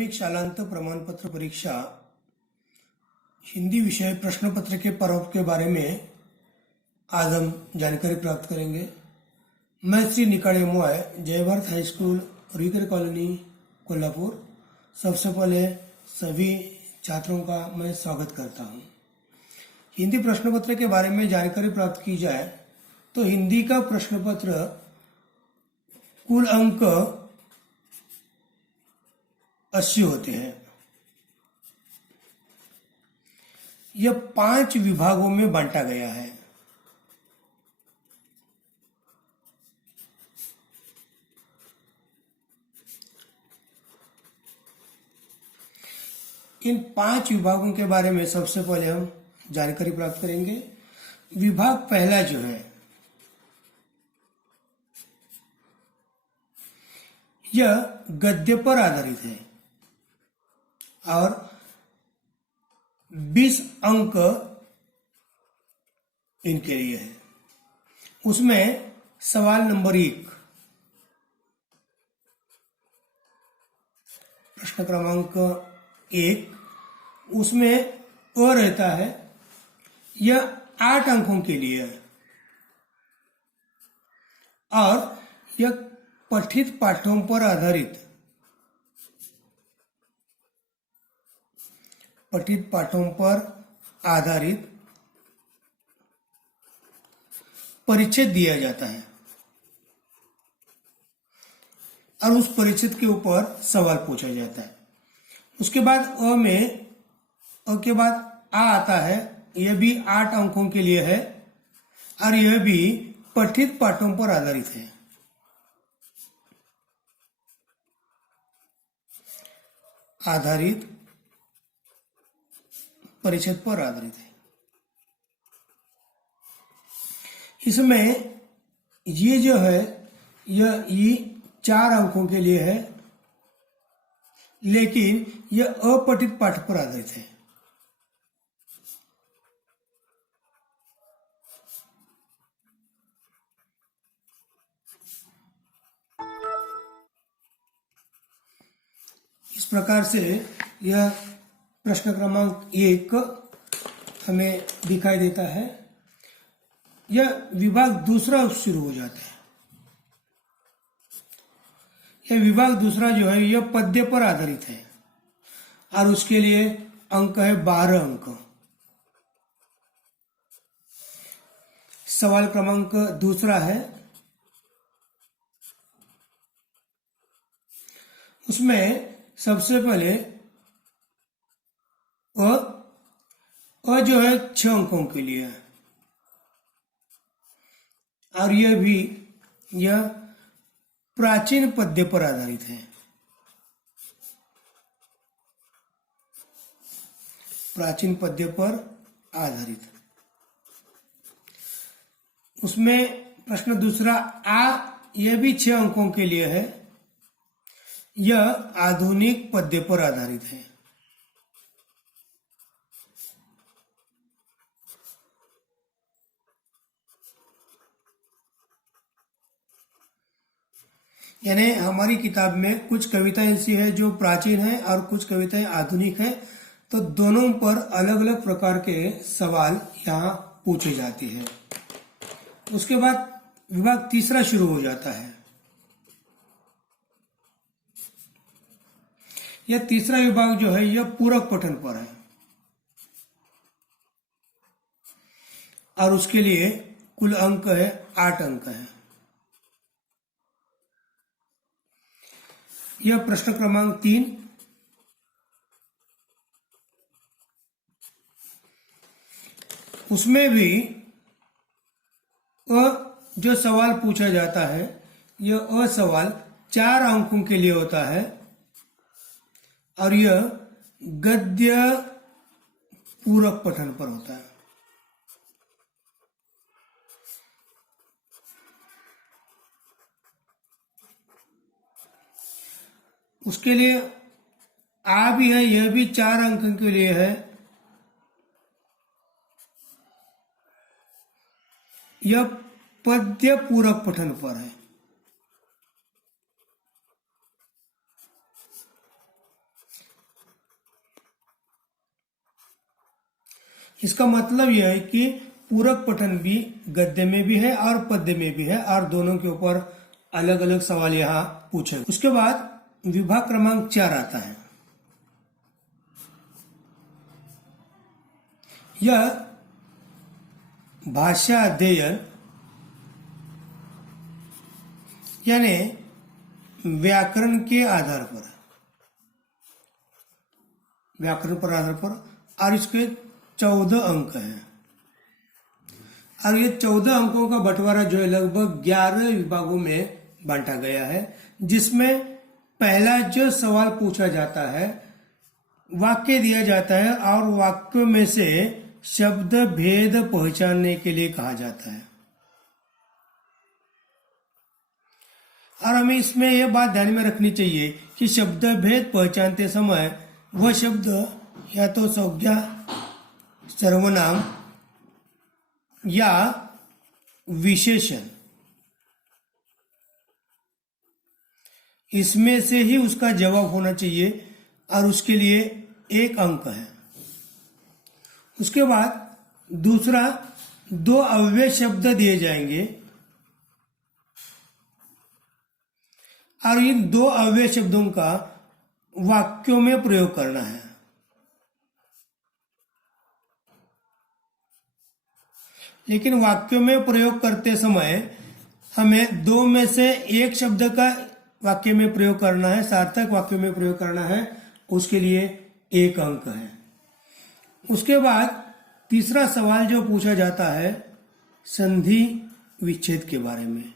माध्यमिक शालांत प्रमाणपत्र परीक्षा हिंदी विषय प्रश्न पत्र के प्रारूप के बारे में आज हम जानकारी प्राप्त करेंगे। मैं श्री निकाड़े मोय, जय Bharat high school, Ruikar colony, Kolhapur. सबसे पहले सभी छात्रों का मैं स्वागत करता हूं। हिंदी प्रश्न पत्र के बारे में जानकारी प्राप्त की जाए तो हिंदी का प्रश्न पत्र कुल अंक 80 होते हैं। यह 5 विभागों में बांटा गया है। इन 5 विभागों के बारे में सबसे पहले हम जानकारी प्राप्त करेंगे। विभाग पहला जो है यह गद्य पर आधारित है और 20 अंक इनके लिए है। उसमें सवाल नंबर 1, प्रश्न क्रमांक 1, उसमें अ रहता है। यह 8 अंकों के लिए है और यह पठित पाठों पर आधारित परिच्छेद दिया जाता है और उस परिच्छेद के ऊपर सवाल पूछा जाता है। उसके बाद अ के बाद आ आता है। यह भी 8 अंकों के लिए है और यह भी पठित पाठों पर आधारित है। परिच्छेद पर आधारित है। इसमें ये जो है ये 4 अंकों के लिए है, लेकिन यह अपठित पाठ पर आधारित है। इस प्रकार से यह प्रश्न क्रमांक 1 हमें दिखाई देता है। यह विभाग दूसरा शुरू हो जाता है। यह विभाग दूसरा जो है यह पद्य पर आधारित है और उसके लिए अंक है 12 अंक। सवाल क्रमांक दूसरा है, उसमें सबसे पहले अ जो है 6 अंकों के लिए है और यह प्राचीन पद्य पर आधारित है। प्राचीन पद्य पर आधारित। उसमें प्रश्न दूसरा यह भी 6 अंकों के लिए है। यह आधुनिक पद्य पर आधारित है। यानी हमारी किताब में कुछ कविताएं ऐसी है जो प्राचीन है और कुछ कविताएं आधुनिक है, तो दोनों पर अलग अलग प्रकार के सवाल यहाँ पूछे जाते हैं। उसके बाद विभाग तीसरा शुरू हो जाता है। यह तीसरा विभाग जो है यह पूरक पठन पर है और उसके लिए कुल अंक है 8 अंक है। यह प्रश्न क्रमांक 3, उसमें भी जो सवाल पूछा जाता है यह सवाल 4 अंकों के लिए होता है और यह गद्य पूरक पठन पर होता है। उसके लिए भी है, यह भी 4 अंक के लिए है। यह पद्य पूरक पठन पर है। इसका मतलब यह है कि पूरक पठन भी गद्य में भी है और पद्य में भी है और दोनों के ऊपर अलग अलग सवाल यहाँ पूछे। उसके बाद विभाग क्रमांक 4 आता है। यह भाषा अध्ययन यानी व्याकरण के आधार पर, और इसके 14 अंक हैं और ये 14 अंकों का बंटवारा जो है लगभग 11 विभागों में बांटा गया है, जिसमें पहला जो सवाल पूछा जाता है, वाक्य दिया जाता है और वाक्यों में से शब्द भेद पहचानने के लिए कहा जाता है। और हमें इसमें यह बात ध्यान में रखनी चाहिए कि शब्द भेद पहचानते समय वह शब्द या तो संज्ञा, सर्वनाम या विशेषण, इसमें से ही उसका जवाब होना चाहिए और उसके लिए 1 अंक है। उसके बाद दूसरा 2 अव्यय शब्द दिए जाएंगे और इन 2 अव्यय शब्दों का वाक्यों में प्रयोग करना है। लेकिन वाक्यों में प्रयोग करते समय हमें 2 में से 1 शब्द का वाक्य में प्रयोग करना है, सार्थक वाक्य में प्रयोग करना है, उसके लिए 1 अंक है। उसके बाद तीसरा सवाल जो पूछा जाता है संधि विच्छेद के बारे में।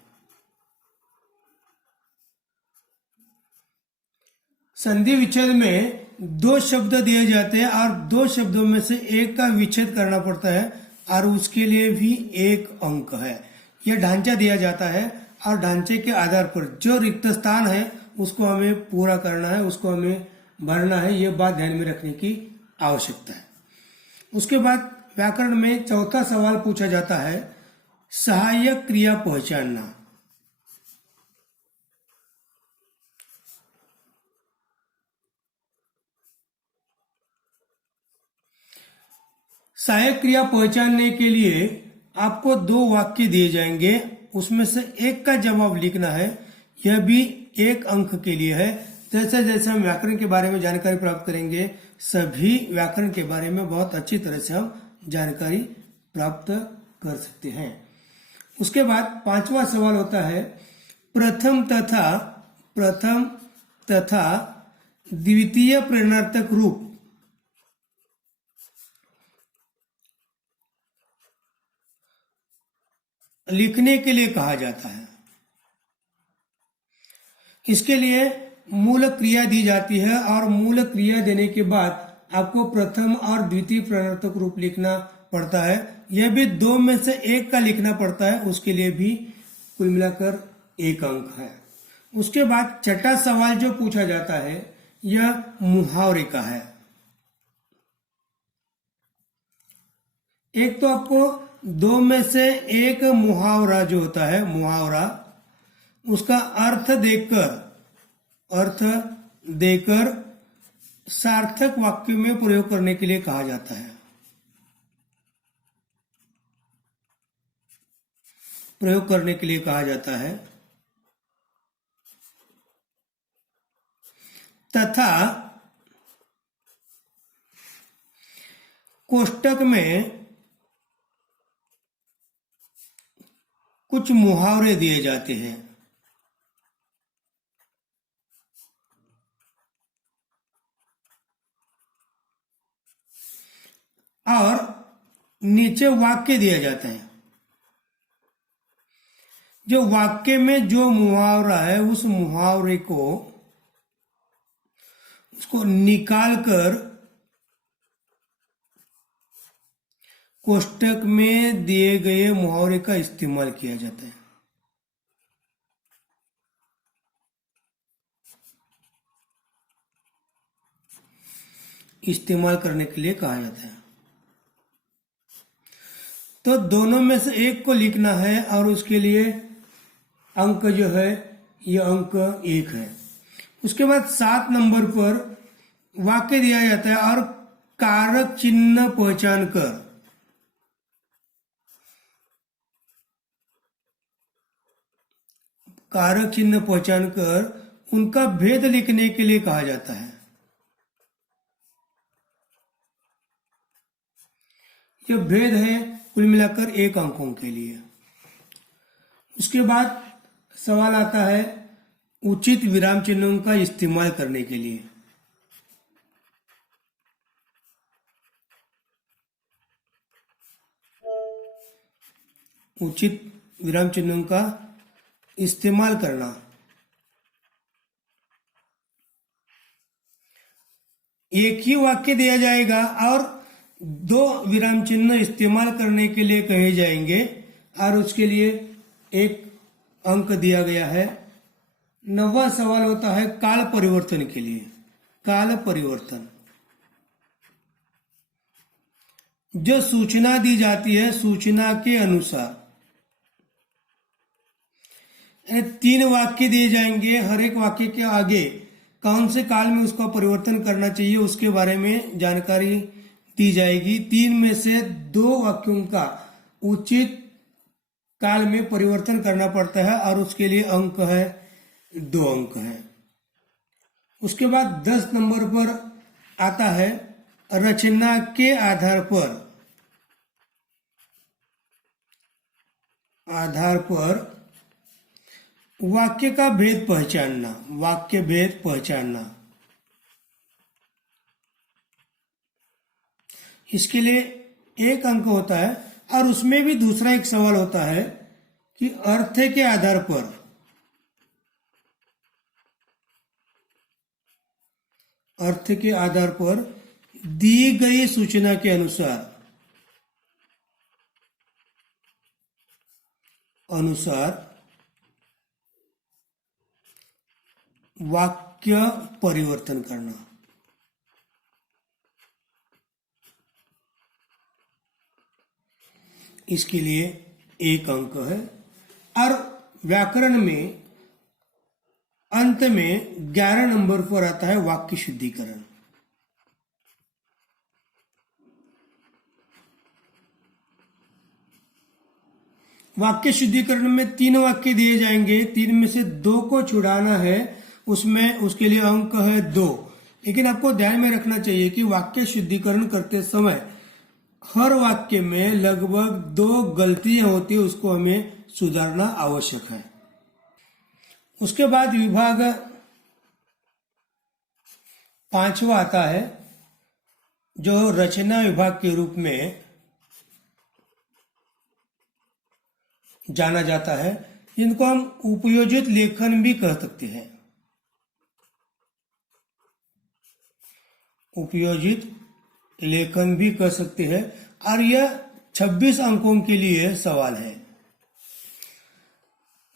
संधि विच्छेद में 2 शब्द दिए जाते हैं और 2 शब्दों में से 1 का विच्छेद करना पड़ता है और उसके लिए भी 1 अंक है। यह ढांचा दिया जाता है और ढांचे के आधार पर जो रिक्त स्थान है उसको हमें पूरा करना है, उसको हमें भरना है। यह बात ध्यान में रखने की आवश्यकता है। उसके बाद व्याकरण में चौथा सवाल पूछा जाता है सहायक क्रिया पहचानना। सहायक क्रिया पहचानने के लिए आपको 2 वाक्य दिए जाएंगे, उसमें से 1 का जवाब लिखना है। यह भी 1 अंक के लिए है। जैसे जैसे हम व्याकरण के बारे में जानकारी प्राप्त करेंगे, सभी व्याकरण के बारे में बहुत अच्छी तरह से हम जानकारी प्राप्त कर सकते हैं। उसके बाद 5वां सवाल होता है प्रथम तथा द्वितीय प्रेरणार्थक रूप लिखने के लिए कहा जाता है। इसके लिए मूल क्रिया दी जाती है और मूल क्रिया देने के बाद आपको प्रथम और द्वितीय प्रेरणार्थक रूप लिखना पड़ता है। यह भी 2 में से 1 का लिखना पड़ता है, उसके लिए भी कुल मिलाकर 1 अंक है। उसके बाद छठा सवाल जो पूछा जाता है यह मुहावरे का है। एक तो आपको 2 में से 1 मुहावरा जो होता है, मुहावरा उसका अर्थ देकर सार्थक वाक्य में प्रयोग करने के लिए कहा जाता है, प्रयोग करने के लिए कहा जाता है। तथा कोष्टक में कुछ मुहावरे दिए जाते हैं और नीचे वाक्य दिया जाता है। जो वाक्य में जो मुहावरा है उस मुहावरे को उसको निकालकर कोष्टक में दिए गए मुहावरे का इस्तेमाल किया जाता है। इस्तेमाल करने के लिए कहा जाता है। तो दोनों में से 1 को लिखना है और उसके लिए अंक जो है ये अंक 1 है। उसके बाद 7 नंबर पर वाक्य दिया जाता है और कारक चिन्ह पहचान कर कारक चिन्ह पहचान कर उनका भेद लिखने के लिए कहा जाता है। यह भेद है कुल मिलाकर 1 अंकों के लिए। उसके बाद सवाल आता है उचित विराम चिन्हों का इस्तेमाल करने के लिए। उचित विराम चिन्हों का इस्तेमाल करना। एक ही वाक्य दिया जाएगा और 2 विराम चिन्ह इस्तेमाल करने के लिए कहे जाएंगे और उसके लिए 1 अंक दिया गया है। 9वां सवाल होता है काल परिवर्तन के लिए। काल परिवर्तन, जो सूचना दी जाती है सूचना के अनुसार, 3 वाक्य दिए जाएंगे, हर एक वाक्य के आगे कौन से काल में उसका परिवर्तन करना चाहिए उसके बारे में जानकारी दी जाएगी। 3 में से 2 वाक्यों का उचित काल में परिवर्तन करना पड़ता है और उसके लिए अंक है 2 अंक है। उसके बाद 10 नंबर पर आता है रचना के आधार पर वाक्य का भेद पहचानना। वाक्य भेद पहचानना, इसके लिए 1 अंक होता है और उसमें भी दूसरा एक सवाल होता है कि अर्थ के आधार पर दी गई सूचना के अनुसार वाक्य परिवर्तन करना। इसके लिए 1 अंक है। और व्याकरण में अंत में 11 नंबर पर आता है वाक्य शुद्धिकरण। वाक्य शुद्धिकरण में 3 वाक्य दिए जाएंगे, 3 में से 2 को छुड़ाना है, उसमें उसके लिए अंक है 2। लेकिन आपको ध्यान में रखना चाहिए कि वाक्य शुद्धिकरण करते समय हर वाक्य में लगभग 2 गलतियां होती है, उसको हमें सुधारना आवश्यक है। उसके बाद विभाग 5वां आता है जो रचना विभाग के रूप में जाना जाता है, जिनको हम उपयोजित लेखन भी कह सकते हैं। उपयोजित लेखन भी कह सकते हैं और यह 26 अंकों के लिए सवाल है।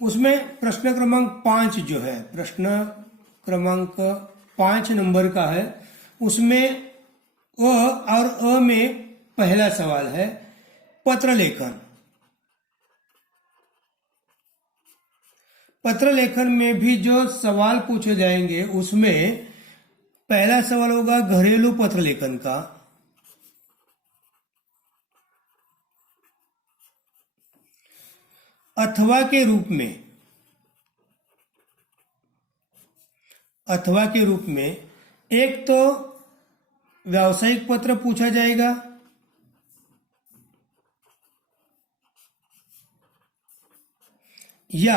उसमें प्रश्न क्रमांक 5 जो है, प्रश्न क्रमांक 5 नंबर का है, उसमें अ और अ में पहला सवाल है पत्र लेखन। पत्र लेखन में भी जो सवाल पूछे जाएंगे उसमें पहला सवाल होगा घरेलू पत्र लेखन का। अथवा के रूप में एक तो व्यावसायिक पत्र पूछा जाएगा या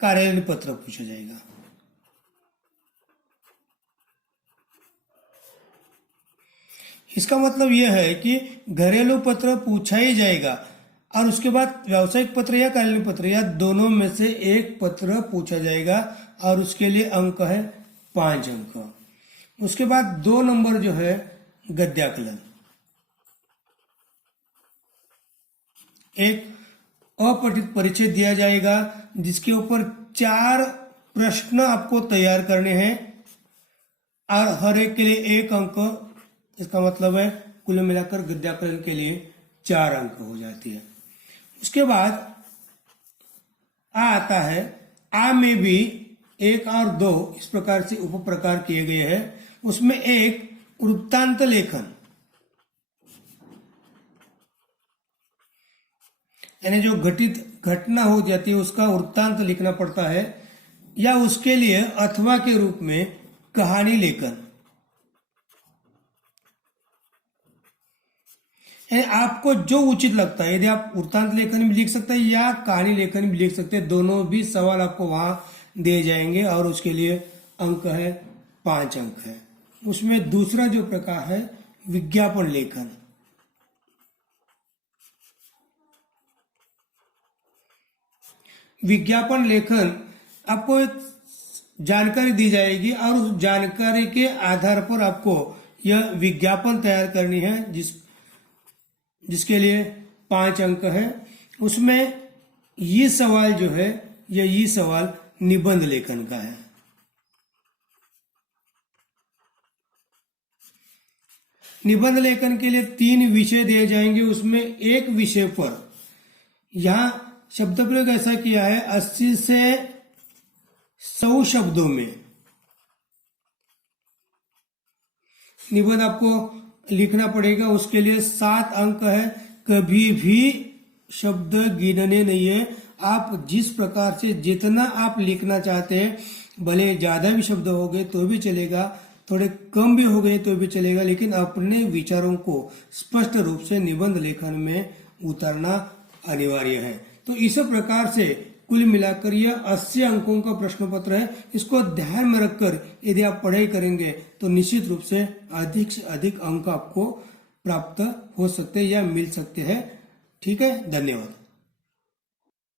कार्यालय पत्र पूछा जाएगा। इसका मतलब यह है कि घरेलू पत्र पूछा ही जाएगा और उसके बाद व्यावसायिक पत्र या कार्यालय पत्र या दोनों में से एक पत्र पूछा जाएगा और उसके लिए अंक है 5 अंक। उसके बाद 2 नंबर जो है गद्याकलन। एक अपठित परिचय दिया जाएगा जिसके ऊपर 4 प्रश्न आपको तैयार करने हैं और हर एक के लिए 1 अंक। इसका मतलब है कुल मिलाकर गद्याकलन के लिए 4 अंक हो जाती है। उसके बाद आ आता है। आ में भी 1 और 2 इस प्रकार से उप प्रकार किए गए हैं। उसमें एक वृत्तांत लेखन, यानी जो घटित घटना हो जाती है उसका वृत्तांत लिखना पड़ता है, या उसके लिए अथवा के रूप में कहानी लेखन। आपको जो उचित लगता है, यदि आप वृत्तांत लेखन भी लिख सकते हैं या कहानी लेखन भी लिख सकते हैं, दोनों भी सवाल आपको वहां दिए जाएंगे और उसके लिए अंक है 5 अंक है। उसमें दूसरा जो प्रकार है विज्ञापन लेखन। विज्ञापन लेखन आपको एक जानकारी दी जाएगी और उस जानकारी के आधार पर आपको यह विज्ञापन तैयार करनी है, जिसके लिए 5 अंक है। उसमें ये सवाल जो है ये सवाल निबंध लेखन का है। निबंध लेखन के लिए 3 विषय दिए जाएंगे। उसमें एक विषय पर यहां शब्द प्रयोग ऐसा किया है 80 से 100 शब्दों में निबंध आपको लिखना पड़ेगा। उसके लिए 7 अंक है। कभी भी शब्द गिनने नहीं है। आप जिस प्रकार से जितना आप लिखना चाहते हैं, भले ज्यादा भी शब्द हो गए तो भी चलेगा, थोड़े कम भी हो गए तो भी चलेगा, लेकिन अपने विचारों को स्पष्ट रूप से निबंध लेखन में उतारना अनिवार्य है। तो इस प्रकार से कुल मिलाकर यह 80 अंकों का प्रश्न पत्र है। इसको ध्यान में रखकर यदि आप पढ़ाई करेंगे तो निश्चित रूप से अधिक से अधिक अंक आपको प्राप्त हो सकते हैं या मिल सकते हैं। ठीक है, धन्यवाद।